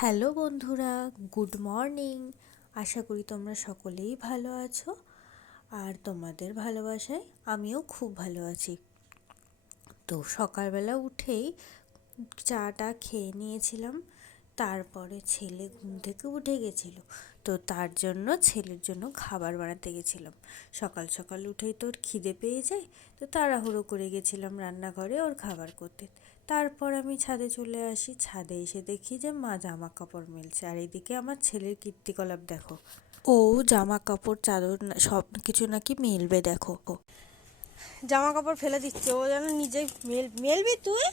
Hello বন্ধুরা, good morning. আশা করি তোমরা সকলেই ভালো আছো, আর তোমাদের ভালোবাসায় আমিও খুব ভালো আছি। তো সকালবেলা উঠেই চাটা খেয়ে নিয়েছিলাম। তারপরে ছেলে ঘুম থেকে উঠে গেছিলো, তো তার জন্য ছেলের জন্য খাবার বানাতে গেছিলাম। সকাল সকাল উঠেই তোর খিদে পেয়ে যায়, তো তাড়াহুড়ো করে গেছিলাম রান্নাঘরে ওর খাবার করতে। তারপর আমি ছাদে চলে আসি। ছাদে এসে দেখি যে মা জামা কাপড় মেলছে, আর এদিকে আমার ছেলের কীর্তিকলাপ দেখো। ও জামা কাপড় চাদর সব কিছু নাকি মেলবে, দেখো। জামা কাপড় ফেলে দিচ্ছে, ও যেন নিজেই মেলবি তুই।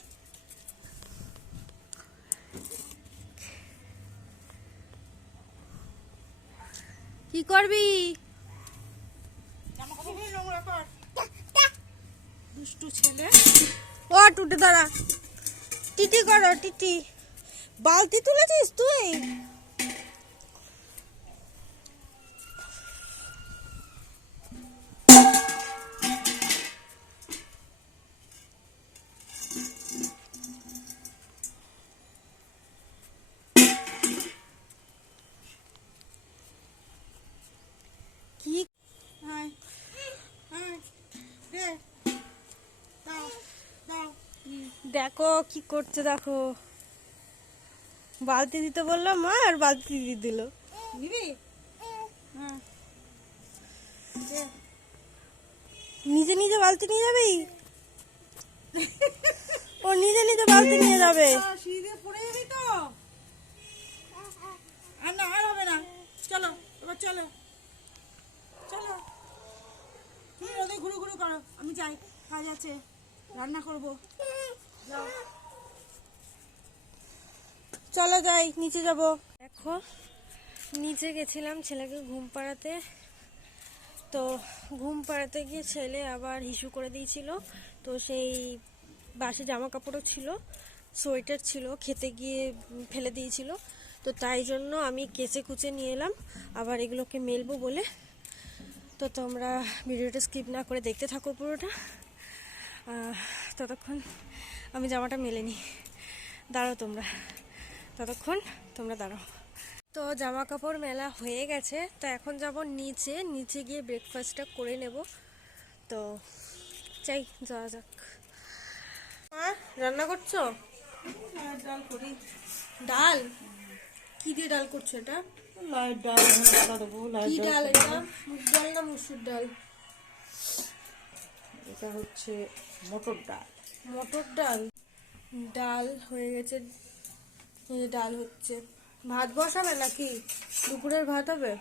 কি করবি? দুষ্টু ছেলে। ও টুটে দাঁড়া, টিটি করো টিটি। বালতি তুলেছিস তুই? কি দেখো কি করছে, দেখো। বালতি দিতে বললাম মা, আর বালতি দিয়ে দিল। নিজে নিজে বালতি নিয়ে যাবি? ও নিজে নিজে বালতি নিয়ে যাবে। পড়ে যাবি তো। আর না, আর হবে না। চলো এবার চলো চলো। তুমি রোদে ঘুরু ঘুরু করো, আমি যাই, কাজ আছে, রান্না করবো। যাও। চলো যাই, নিচে যাব। দেখো, নিচে গেছিলাম ছেলেকে ঘুম পাড়াতে। তো ঘুম পাড়াতে গিয়ে ছেলে আবার হিসু করে দিয়েছিল। তো সেই বাসি জামা কাপড়ও ছিল, সোয়েটার ছিল, খেতে গিয়ে ফেলে দিয়েছিল। তো তাই জন্য আমি কেচে কুচে নিয়ে এলাম আবার এগুলোকে মেলবো বলে। তো তোমরা ভিডিওটা স্কিপ না করে দেখতে থাকো পুরোটা। ততক্ষণ আমি জামাটা মেলে নিই, দাঁড়াও তোমরা, ততক্ষণ তোমরা দাঁড়াও। তো জামা কাপড় মেলা হয়ে গেছে, তো এখন যাব নিচে। নিচে গিয়ে ব্রেকফাস্টটা করে নেব। তো চাই যাওয়া যাক। রান্না করছো? ডাল করি। ডাল? কি দিয়ে ডাল করছো এটা? লাইট ডাল দেবো। কি ডাল এটা? মুগ ডাল না মুসুর ডাল? এটা হচ্ছে মটর ডাল। মটর ডাল। ডাল হয়ে গেছে, এই যে ডাল হচ্ছে। ভাত বসাবে নাকি? দুপুরের ভাত হবে?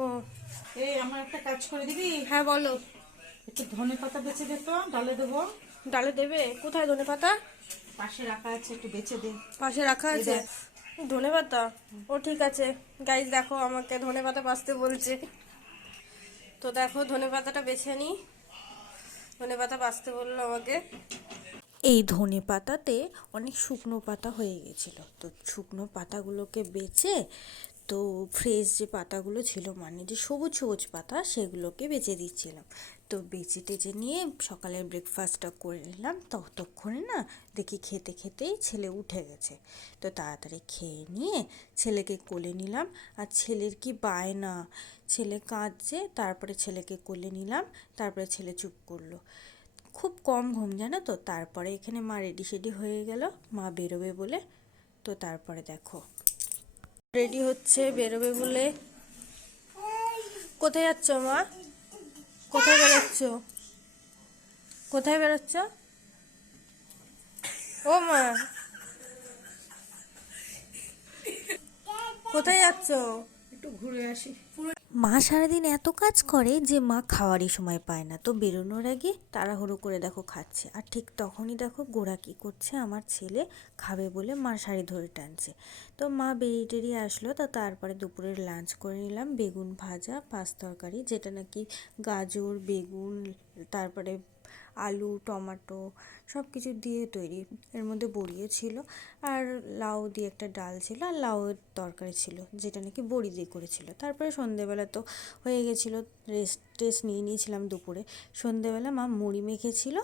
ও এই আমার একটা কাজ করে দিবি? হ্যাঁ বলো। একটু ধনে পাতা বেছে দে তো, ডালে দেবো। ডালে দেবে? কোথায় ধনে পাতা? পাশে রাখা আছে, একটু বেছে দে। পাশে রাখা আছে ধনে পাতা? ও ঠিক আছে। গাইজ দেখো, আমাকে ধনে পাতা বাছতে বলছে। তো দেখো ধনে পাতাটা বেছে নিই। ধনে পাতা বাছতে বললো আমাকে। এই ধনে পাতাতে অনেক শুকনো পাতা হয়ে গেছিলো, তো শুকনো পাতাগুলোকে বেছে, তো ফ্রেশ যে পাতাগুলো ছিল, মানে যে সবুজ সবুজ পাতা, সেগুলোকে বেছে দিচ্ছিলাম। তো বেছে টেচে নিয়ে সকালের ব্রেকফাস্টটা করে নিলাম। ততক্ষণে না দেখি খেতে খেতেই ছেলে উঠে গেছে। তো তাড়াতাড়ি খেয়ে নিয়ে ছেলেকে কোলে নিলাম। আর ছেলের কি বায়না, ছেলে কাঁদছে, তারপরে ছেলেকে কোলে নিলাম। তারপরে ছেলে চুপ করলো। খুব কম ঘুম, জানো তো। তারপরে এখানে মা রেডি সেডি হয়ে গেল, মা বেরোবে বলে। তো তারপরে দেখো রেডি হচ্ছে বেরোবে বলে। কোথায় যাচ্ছ মা? কোথায় বেরোচ্ছ? কোথায় বেরোচ্ছ ও মা? কোথায় যাচ্ছ? একটু ঘুরে আসি। মা সারাদিন এত কাজ করে যে মা খাওয়ারই সময় পায় না। তো বেরোনোর আগে তাড়াহুড়ো করে দেখো খাচ্ছে, আর ঠিক তখনই দেখো গোরা কী করছে, আমার ছেলে খাবে বলে মার শাড়ি ধরে টানছে। তো মা বেরিয়ে টেরিয়ে আসলো। তো তারপরে দুপুরের লাঞ্চ করে নিলাম। বেগুন ভাজা, পাঁচ তরকারি, যেটা নাকি গাজর, বেগুন, তারপরে আলু, টমেটো, সব কিছু দিয়ে তৈরি। এর মধ্যে বড়িও ছিল আর লাউ দিয়ে একটা ডাল ছিল আর লাউয়ের তরকারি ছিল, যেটা নাকি বড়ি দিয়ে করেছিল। তারপরে সন্ধেবেলা তো হয়ে গেছিলো, রেস্ট টেস্ট নিয়ে নিয়েছিলাম দুপুরে। সন্ধেবেলা মা মুড়ি মেখেছিল,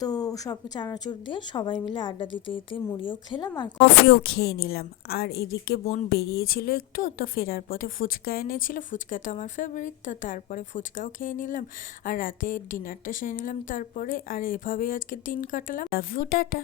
তো সব চানাচুর দিয়ে সবাই মিলে আড্ডা দিতে দিতে মুড়িও খেলাম আর কফিও খেয়ে নিলাম। আর এদিকে বোন বেরিয়েছিল একটু, তো ফেরার পথে ফুচকা এনেছিল, ফুচকা তো আমার ফেভারিট, তো তারপরে ফুচকাও খেয়ে নিলাম আর রাতে ডিনারটা সেরে নিলাম তারপরে। আর এভাবেই আজকে দিন কাটালাম। Love you, tata.